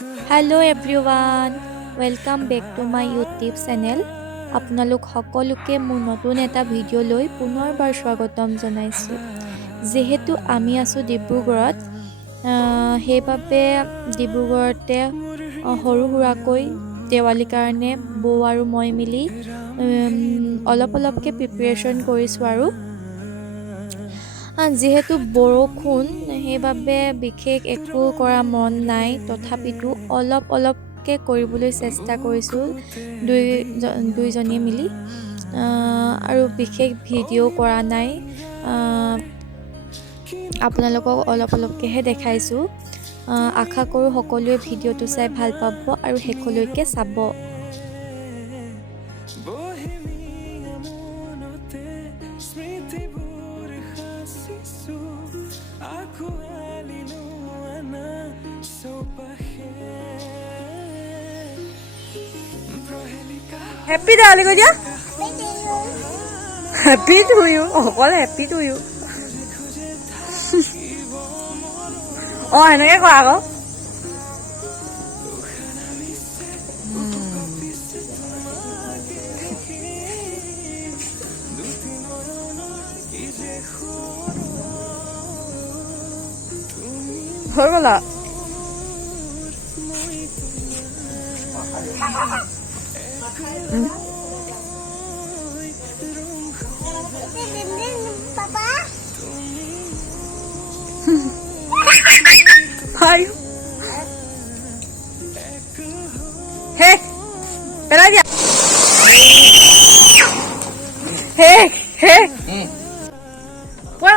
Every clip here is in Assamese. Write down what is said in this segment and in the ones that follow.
Hello' everyone, welcome back to my YouTube channel. আপোনালোক সকলোকে মোৰ নতুন এটা ভিডিঅ'লৈ পুনৰবাৰ স্বাগতম জনাইছোঁ। যিহেতু আমি আছোঁ ডিব্ৰুগড়ত, সেইবাবে ডিব্ৰুগড়তে সৰু সুৰাকৈ দেৱালীৰ কাৰণে বৌ আৰু মই মিলি অলপকৈ প্ৰিপেৰেশ্যন কৰিছোঁ আৰু যিহেতু বৰষুণ, সেইবাবে বিশেষ একো কৰা মন নাই। তথাপিতো অলপকৈ কৰিবলৈ চেষ্টা কৰিছোঁ দুইজনীয়ে মিলি, আৰু বিশেষ ভিডিঅ' কৰা নাই। আপোনালোকক অলপকৈহে দেখাইছোঁ। আশা কৰোঁ সকলোৱে ভিডিঅ'টো চাই ভাল পাব আৰু শেষলৈকে চাব। হেপী দেৱালী কৈ দিয়া। হেপী টু ইউ, অকল হেপী টু ইউ। এনেকে কোৱা আকৌ। হৈ গ'ল আৰু। হে পেলাই দিয়া। হে হে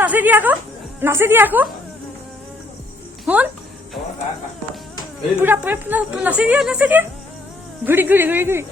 নাচি দিয়া আকৌ, নাচি দিয়া আকৌ। শুন পুৰা নাচি দিয়া, নাচি দিয়া। ঘূৰি ঘূৰি ঘূৰি ঘূৰি